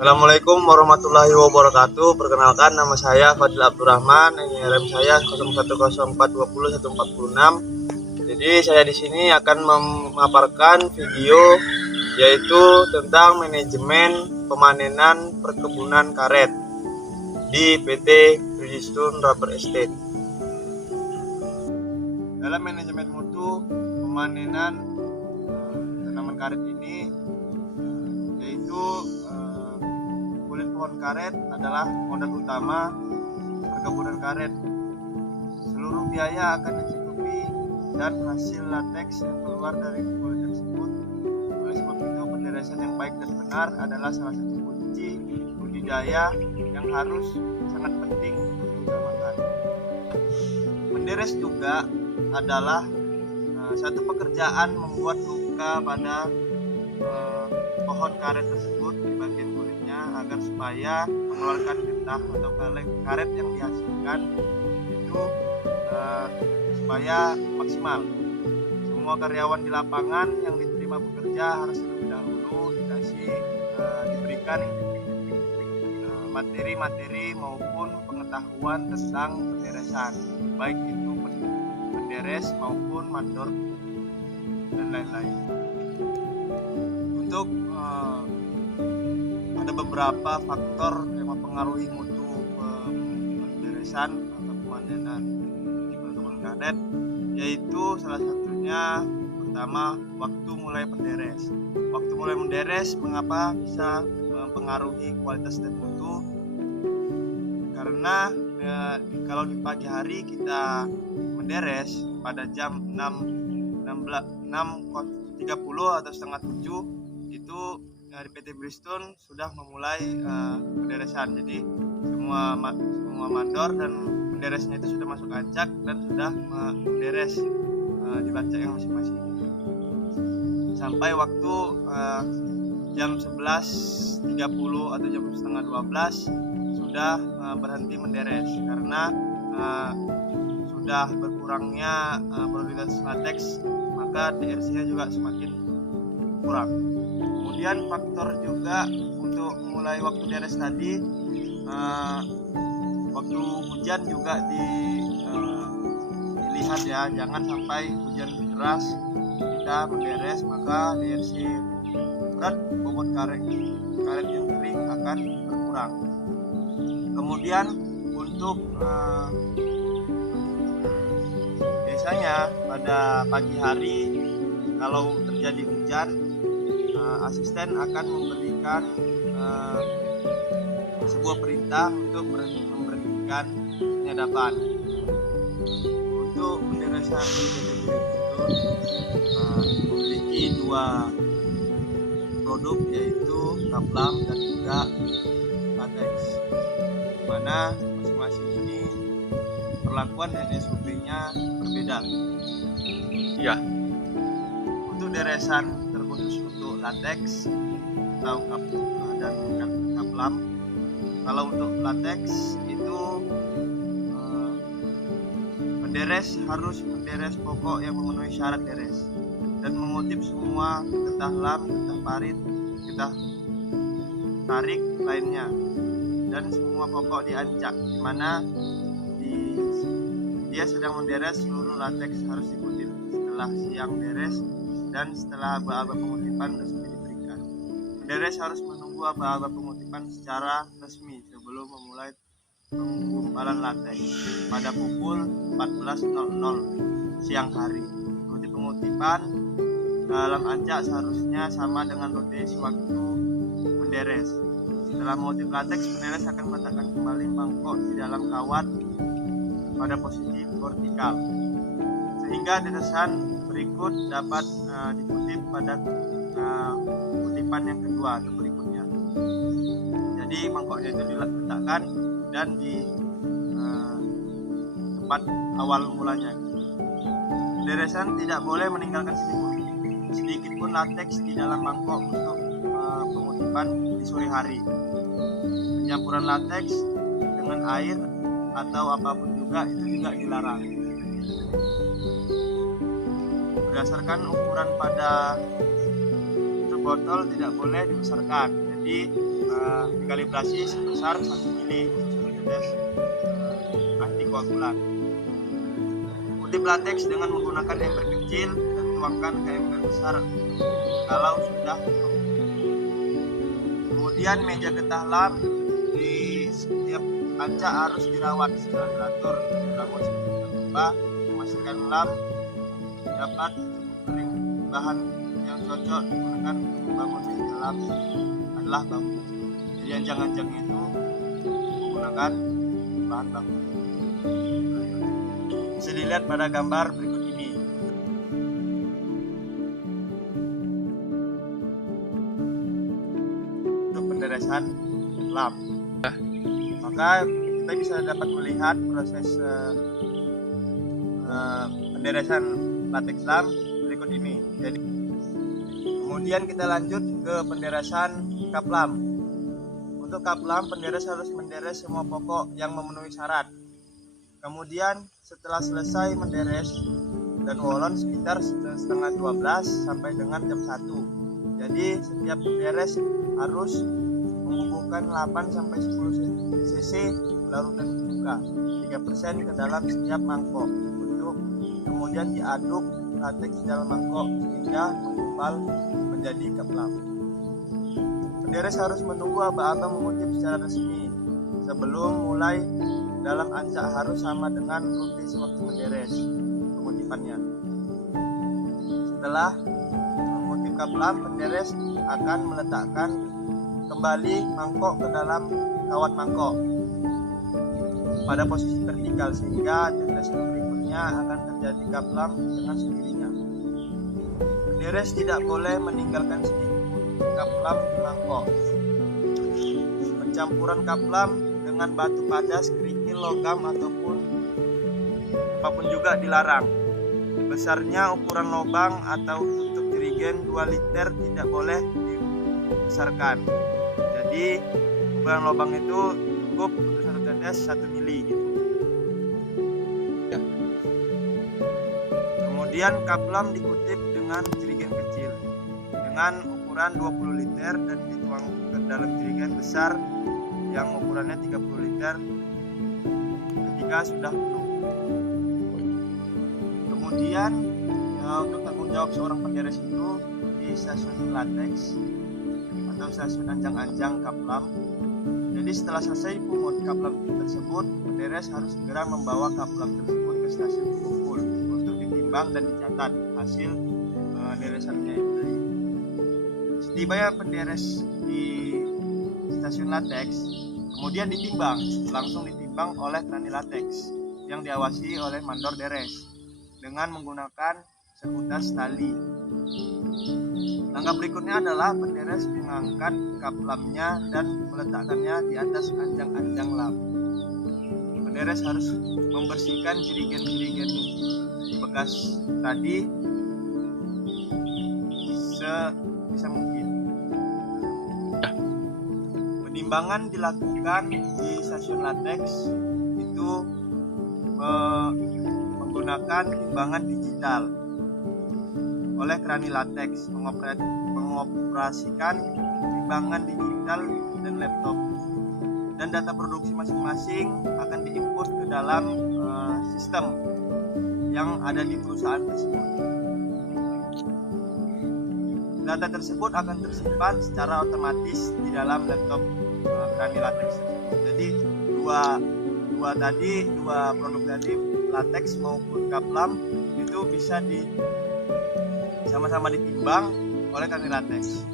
Assalamualaikum warahmatullahi wabarakatuh. Perkenalkan, nama saya Fadil Abdurrahman. NIM saya 0104201446. Jadi saya di sini akan memaparkan video yaitu tentang manajemen pemanenan perkebunan karet di PT Bridgestone Rubber Estate. Dalam manajemen mutu pemanenan tanaman karet ini, yaitu kulit pohon karet adalah modal utama perkebunan karet. Seluruh biaya akan dicukupi dan hasil lateks yang keluar dari kulit tersebut. Oleh sebab itu, penderesan yang baik dan benar adalah salah satu kunci budidaya yang harus sangat penting untuk diutamakan. Menderes juga adalah satu pekerjaan membuat luka pada pohon karet tersebut di bagian kulitnya agar supaya mengeluarkan getah atau karet yang dihasilkan itu supaya maksimal. Semua karyawan di lapangan yang diterima bekerja harus terlebih dahulu diberikan materi-materi maupun pengetahuan tentang penderesan, baik itu penderes maupun mandor dan lain-lain. Untuk ada beberapa faktor yang mempengaruhi mutu penderesan atau pemanenan di perkebunan karet, yaitu salah satunya pertama waktu mulai menderes. Waktu mulai menderes mengapa bisa mempengaruhi kualitas dan mutu? Karena kalau di pagi hari kita menderes pada jam 6.30 atau setengah 7, itu dari PT Bridgestone sudah memulai penderesan. Jadi semua mandor dan penderesnya itu sudah masuk ancak dan sudah menderes di bancak yang masing-masing. Sampai waktu jam 11.30 atau jam setengah 12 sudah berhenti menderes karena sudah berkurangnya produktivitas lateks, maka DRC-nya juga semakin kurang. Kemudian faktor juga untuk mulai waktu deres tadi, waktu hujan juga dilihat ya, jangan sampai hujan deras kita menderes, maka DRC berat bobot karet yang kering akan berkurang. Kemudian untuk biasanya pada pagi hari kalau terjadi hujan, asisten akan memberikan sebuah perintah untuk memberhentikan penyadapan. Untuk penderesan itu memiliki dua produk, yaitu kaplam dan juga lateks, mana masing-masing ini perlakuan dan SOP-nya berbeda. Iya. Untuk deresan terkhusus untuk lateks atau dan kaplam, kalau untuk lateks itu penderes harus menderes pokok yang memenuhi syarat deres dan mengutip semua getah lam, getah parit, getah tarik lainnya, dan semua pokok diancak, di mana dia sedang menderes. Seluruh lateks harus dikutip setelah siang deres dan setelah aba-aba pengutipan resmi diberikan. Penderes harus menunggu aba-aba pengutipan secara resmi sebelum memulai penggumpalan lateks pada pukul 14.00 siang hari. Rute pengutipan dalam ancak seharusnya sama dengan rotasi waktu menderes. Setelah mengutip lateks, penderes akan meletakkan kembali mangkok di dalam kawat pada posisi vertikal, sehingga deresan berikut dapat dikutip pada kutipan yang kedua atau berikutnya. Jadi mangkoknya itu diletakkan dan di tempat awal mulanya. Deresan tidak boleh meninggalkan sedikit pun lateks di dalam mangkok untuk pengutipan di sore hari. Pencampuran lateks dengan air atau apapun juga itu juga dilarang. Berdasarkan ukuran pada botol tidak boleh dibesarkan. Jadi dikalibrasi sebesar 1 mili untuk tetes antikoagulan. Kutip lateks dengan menggunakan ember kecil dan tuangkan ke ember besar kalau sudah penuh. Kemudian meja getah lam di setiap kaca harus dirawat secara teratur, namun sebelum lupa memastikan lam dapat cukup kering. Bahan yang cocok digunakan untuk membangun meja lam adalah bambu. Jadi anjang-anjangnya itu menggunakan bahan bambu. Bisa dilihat pada gambar berikut ini. Untuk penderesan lam, maka kita bisa dapat melihat proses penderesan lateks lam berikut ini. Jadi kemudian kita lanjut ke penderesan kap lam. Untuk kap lam, penderes harus menderes semua pokok yang memenuhi syarat. Kemudian setelah selesai menderes dan wolon sekitar setengah 12 sampai dengan jam 1. Jadi setiap penderes harus menghubungkan 8 sampai 10 cc larutan cuka 3% ke dalam setiap mangkok untuk kemudian diaduk lateks dalam mangkok hingga menggumpal menjadi kap lam. Penderes harus menunggu aba-aba mengutip secara resmi sebelum mulai. Dalam ancak harus sama dengan rute sewaktu menderes pengutipannya. Setelah mengutip kap lam, penderes akan meletakkan kembali mangkok ke dalam kawat mangkok pada posisi vertikal sehingga tetesan berikutnya akan terjadi kap lam dengan sendirinya. Penderes tidak boleh meninggalkan sedikit kap lam di mangkok. Pencampuran kap lam dengan batu padas, kerikil, logam ataupun apapun juga dilarang. Besarnya ukuran lubang atau tutup jerigen 2 liter tidak boleh dibesarkan. Jadi ukuran lubang itu cukup untuk satu tetes 1 mili gitu. Kemudian kap lam dikutip dengan jerigen kecil dengan ukuran 20 liter dan dituang ke dalam jerigen besar yang ukurannya 30 liter ketika sudah penuh. Kemudian untuk tanggung jawab seorang penderes itu di stasiun lateks atau stasiun anjang-anjang kap lam. Jadi setelah selesai pungut kap lam tersebut, penderes harus segera membawa kap lam tersebut ke stasiun pengumpul untuk ditimbang dan dicatat hasil deresannya itu. Setibanya penderes di stasiun lateks, kemudian langsung ditimbang oleh trani lateks yang diawasi oleh mandor deres dengan menggunakan sekutas tali. Langkah berikutnya adalah penderes mengangkat kap lamnya dan meletakkannya di atas anjang-anjang lam. Penderes harus membersihkan jerigen-jerigen bekas tadi sebisa mungkin. Penimbangan dilakukan di stasiun lateks itu menggunakan timbangan digital oleh krani lateks, mengoperasikan timbangan digital dan laptop, dan data produksi masing-masing akan diinput ke dalam sistem yang ada di perusahaan tersebut. Data tersebut akan tersimpan secara otomatis di dalam laptop krani lateks. Jadi dua produk tadi, lateks maupun kap lam, itu bisa sama-sama ditimbang oleh krani lateks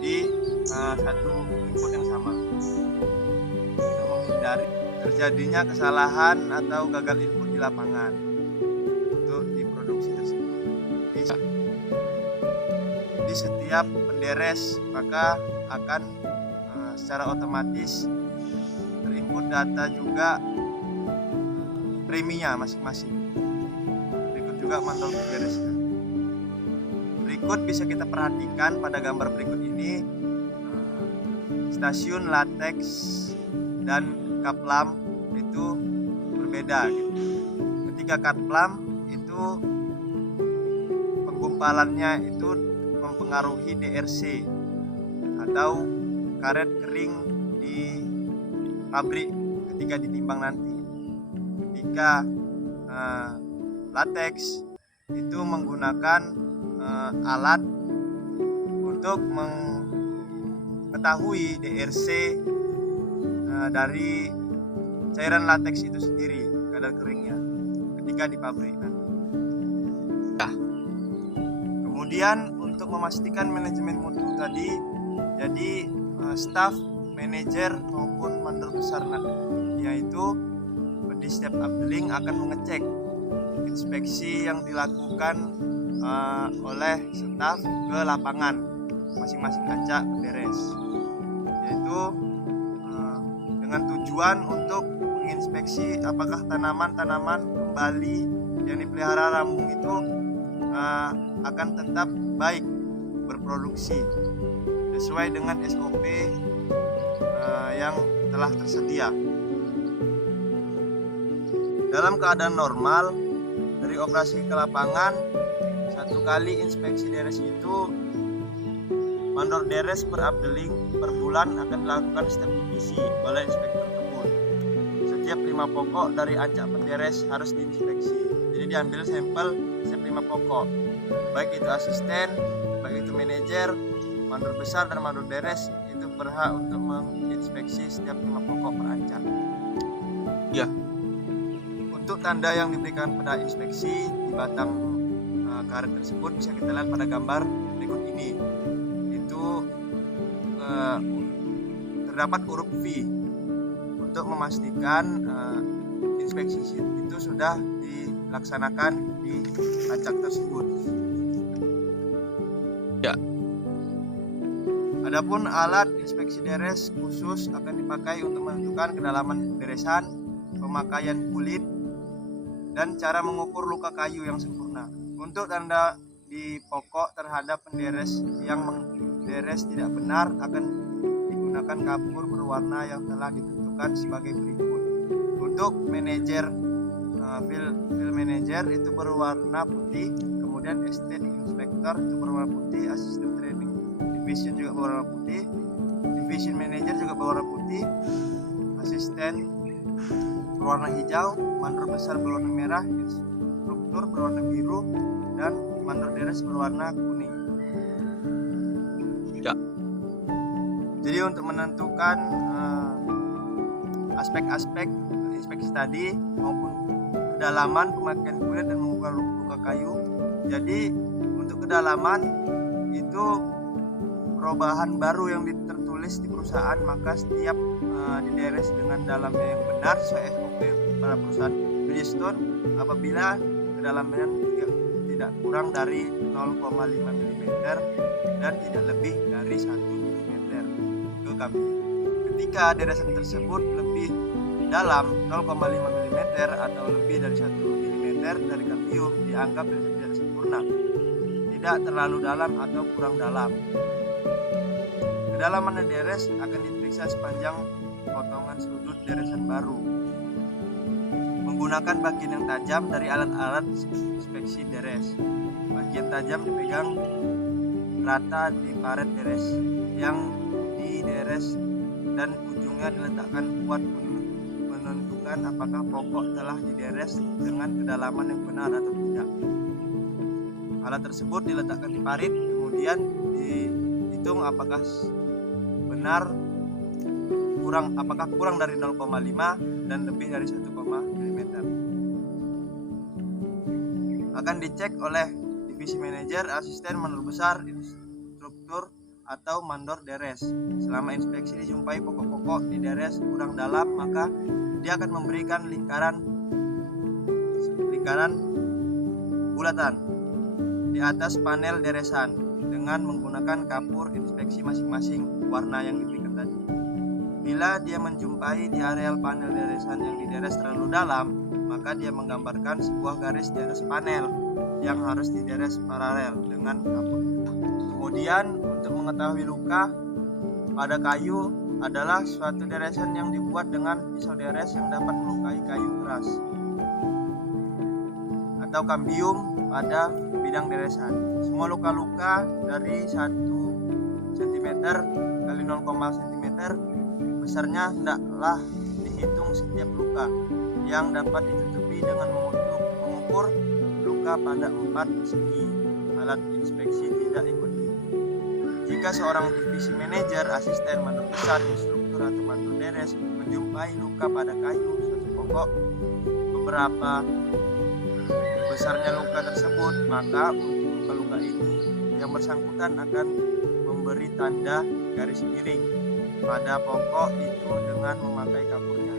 di satu input yang sama untuk menghindari terjadinya kesalahan atau gagal input di lapangan untuk diproduksi tersebut. Di setiap penderes maka akan secara otomatis terinput data juga preminya masing-masing. Berikut juga mandor penderesnya. Berikut bisa kita perhatikan pada gambar berikut ini, stasiun lateks dan kap lam itu berbeda gitu. Ketika kap lam itu penggumpalannya itu mempengaruhi DRC atau karet kering di pabrik ketika ditimbang nanti. Ketika latex itu menggunakan alat untuk mengetahui DRC dari cairan latex itu sendiri, kadar keringnya ketika di pabrik nanti. Ya. Kemudian untuk memastikan manajemen mutu tadi, jadi staf, manajer maupun mandor besar yaitu di setiap updeling akan mengecek inspeksi yang dilakukan oleh staf ke lapangan masing-masing acak beres, yaitu dengan tujuan untuk menginspeksi apakah tanaman-tanaman kembali yang dipelihara Rambung itu akan tetap baik berproduksi sesuai dengan SOP yang telah tersedia. Dalam keadaan normal dari operasi ke lapangan, satu kali inspeksi deres itu mandor deres per updeling per bulan akan dilakukan setiap divisi oleh inspektur kebun. Setiap 5 pokok dari acak penderes harus diinspeksi. Jadi diambil sampel setiap 5 pokok, baik itu asisten, baik itu manajer, mandor besar dan mandor deres itu berhak untuk menginspeksi setiap 5 pokok per acak. Ya. Untuk tanda yang diberikan pada inspeksi di batang karet tersebut bisa kita lihat pada gambar berikut ini. Itu terdapat huruf V untuk memastikan inspeksi itu sudah dilaksanakan di acak tersebut. Ya. Adapun alat inspeksi deres khusus akan dipakai untuk menentukan kedalaman deresan, pemakaian kulit, dan cara mengukur luka kayu yang sempurna. Untuk tanda di pokok terhadap penderes yang menderes tidak benar akan digunakan kapur berwarna yang telah ditentukan sebagai berikut. Untuk manajer field manager itu berwarna putih, kemudian estetik inspector itu berwarna putih, assistant training division juga berwarna putih, division manager juga berwarna putih, asisten berwarna hijau, mandor besar berwarna merah, instruktur berwarna biru, dan mandor deres berwarna kuning. Ya. Jadi untuk menentukan aspek-aspek inspeksi tadi maupun kedalaman, pemakaian kulit dan mengukur luka kayu. Jadi untuk kedalaman itu perubahan baru yang tertulis di perusahaan, maka setiap dideres dengan dalamnya yang benar sesuai SOP pada perusahaan Bridgestone apabila kedalaman tidak kurang dari 0,5 mm dan tidak lebih dari 1 mm ke kambing. Ketika deresan tersebut lebih dalam 0,5 mm atau lebih dari 1 mm dari kambium dianggap tidak sempurna, tidak terlalu dalam atau kurang dalam. Kedalaman deres akan diperiksa sepanjang potongan sudut deresan baru menggunakan bagian yang tajam dari alat-alat inspeksi deres. Bagian tajam dipegang rata di paret deres yang dideres dan ujungnya diletakkan kuat menentukan apakah pokok telah dideres dengan kedalaman yang benar atau tidak. Alat tersebut diletakkan di parit, kemudian dihitung apakah benar kurang dari 0,5 dan lebih dari 1 mm. Akan dicek oleh divisi manajer, asisten, mandor besar, instruktur atau mandor deres. Selama inspeksi dijumpai pokok-pokok di deres kurang dalam, maka dia akan memberikan lingkaran bulatan di atas panel deresan dengan menggunakan kapur inspeksi masing-masing warna yang diberikan tadi. Bila dia menjumpai di areal panel deresan yang dideres terlalu dalam, maka dia menggambarkan sebuah garis di atas panel yang harus dideres paralel dengan kapur. Kemudian untuk mengetahui luka pada kayu adalah suatu deresan yang dibuat dengan pisau deres yang dapat melukai kayu keras atau kambium pada bidang deresan. Semua luka-luka dari 1 cm x 0,5 0, cm, besarnya hendaklah dihitung setiap luka yang dapat ditutupi dengan mengukur luka pada 4 segi. Alat inspeksi tidak ikut hitung. Jika seorang divisi manajer, asisten, mandur besar, instruktur atau mandur deres menjumpai luka pada kayu suatu pokok beberapa besarnya luka tersebut, maka untuk luka-luka ini yang bersangkutan akan memberi tanda garis miring pada pokok itu dengan memakai kapurnya.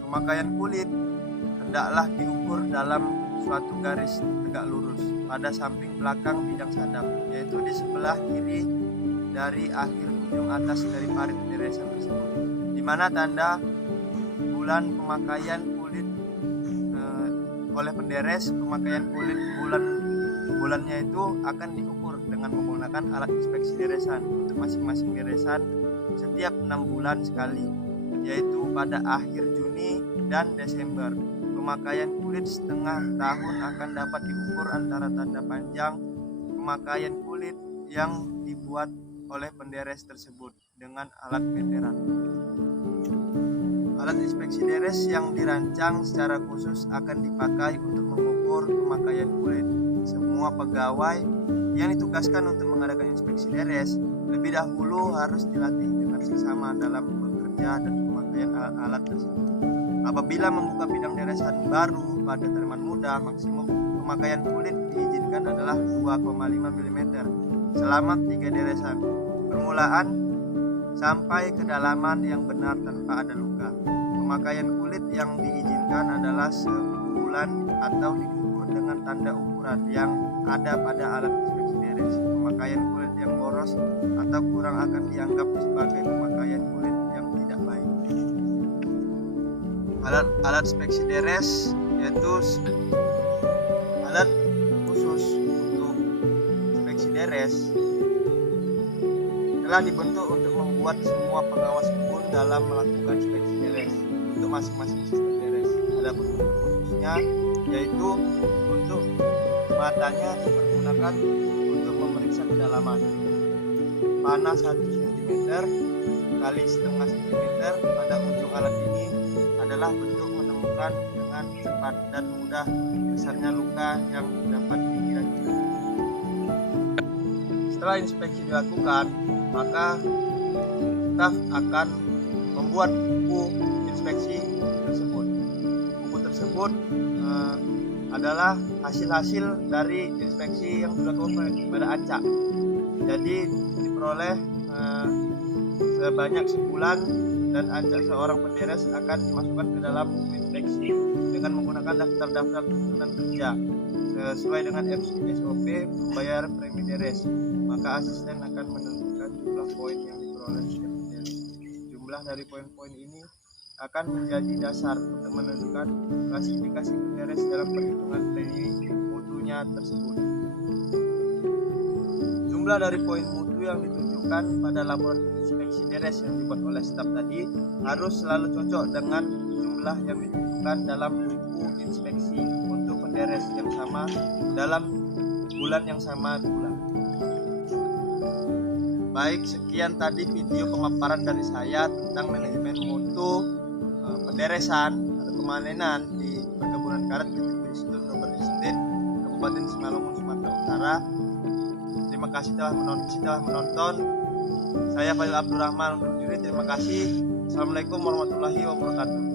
Pemakaian kulit hendaklah diukur dalam suatu garis tegak lurus pada samping belakang bidang sadap, yaitu di sebelah kiri dari akhir ujung atas dari parit deresan tersebut, di mana tanda bulan pemakaian kulit oleh penderes. Pemakaian kulit bulannya itu akan diukur dengan menggunakan alat inspeksi deresan untuk masing-masing deresan setiap 6 bulan sekali, yaitu pada akhir Juni dan Desember. Pemakaian kulit setengah tahun akan dapat diukur antara tanda panjang pemakaian kulit yang dibuat oleh penderes tersebut dengan alat meteran. Alat inspeksi deres yang dirancang secara khusus akan dipakai untuk mengukur pemakaian kulit. Semua pegawai yang ditugaskan untuk mengadakan inspeksi deres lebih dahulu harus dilatih dengan seksama dalam bekerja dan pemakaian alat-alat tersebut. Apabila membuka bidang deresan baru pada tanaman muda, maksimum pemakaian kulit diizinkan adalah 2,5 mm selama 3 deresan permulaan sampai kedalaman yang benar tanpa ada luka. Pemakaian kulit yang diizinkan adalah sebulan atau diukur dengan tanda ukuran yang ada pada alat inspeksi deres. Pemakaian kulit yang boros atau kurang akan dianggap sebagai pemakaian kulit yang tidak baik. Alat inspeksi deres yaitu alat khusus untuk inspeksi deres telah dibentuk untuk membuat semua pengawas kebun dalam melakukan inspeksi deres untuk masing-masing sistem deres. Ada bentuk khususnya yaitu untuk matanya dipergunakan untuk memeriksa kedalaman. Panah 1 cm kali setengah cm pada ujung alat ini adalah bentuk menemukan dengan cepat dan mudah besarnya luka yang dapat dikira-kira. Setelah inspeksi dilakukan, maka staf akan membuat buku inspeksi tersebut. Buku tersebut adalah hasil-hasil dari inspeksi yang dilakukan pada acak. Jadi diperoleh sebanyak sebulan dan acak seorang penderes akan dimasukkan ke dalam buku inspeksi dengan menggunakan daftar-daftar tuntutan kerja sesuai dengan SOP membayar premi deres. Maka asisten akan menentukan jumlah poin yang diperoleh setiap penderes. Jumlah dari poin-poin ini akan menjadi dasar untuk menentukan klasifikasi penderes dalam perhitungan premi mutunya tersebut. Jumlah dari poin mutu yang ditunjukkan pada laporan inspeksi deres yang dibuat oleh staf tadi harus selalu cocok dengan jumlah yang ditunjukkan dalam buku inspeksi untuk penderes yang sama dalam bulan yang sama pula. Baik, sekian tadi video pemaparan dari saya tentang manajemen mutu penderesan atau pemanenan di perkebunan karet Institut Robert Estate Kabupaten Simalungun, Sumatera Utara. Terima kasih telah menonton. Saya Fadil Abdurrahman undur diri. Terima kasih. Assalamualaikum warahmatullahi wabarakatuh.